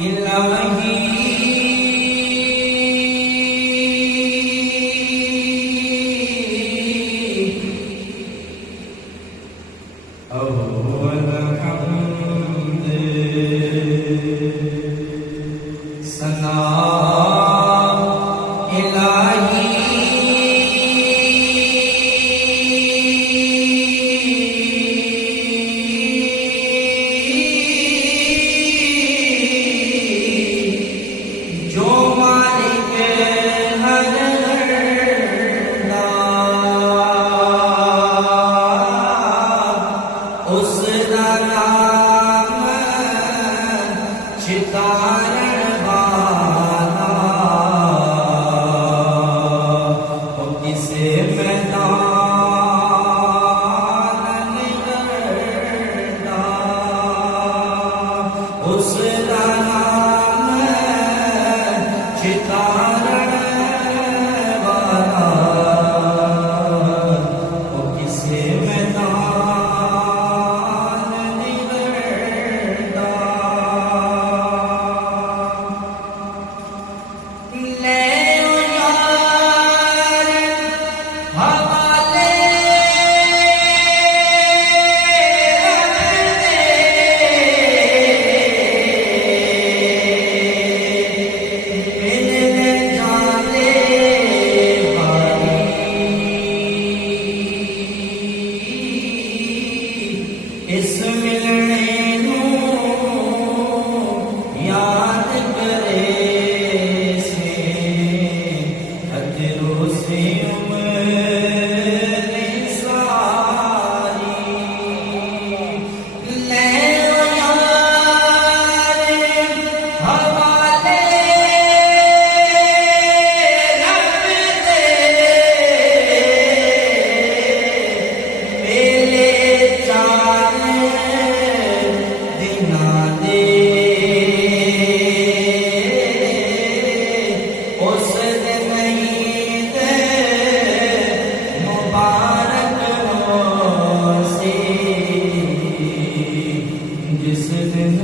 इलाही अव्वल हम्द सना इलाही जो मालिक हर हरदा उसदा नाम चितारण वाला वो किसे मैदान निगरदा उसदा नाम चितारण वाला वो किसे मैदान निगरदा ले ओ यार हवाले रब दे मिलने जाते भाई इस मिलने याद करे से खतरों से उम्र सारी ले ओ यार हवाले रब दे मेले चार दिना दे उस दिन ईद मुबारक हो से जिस दिन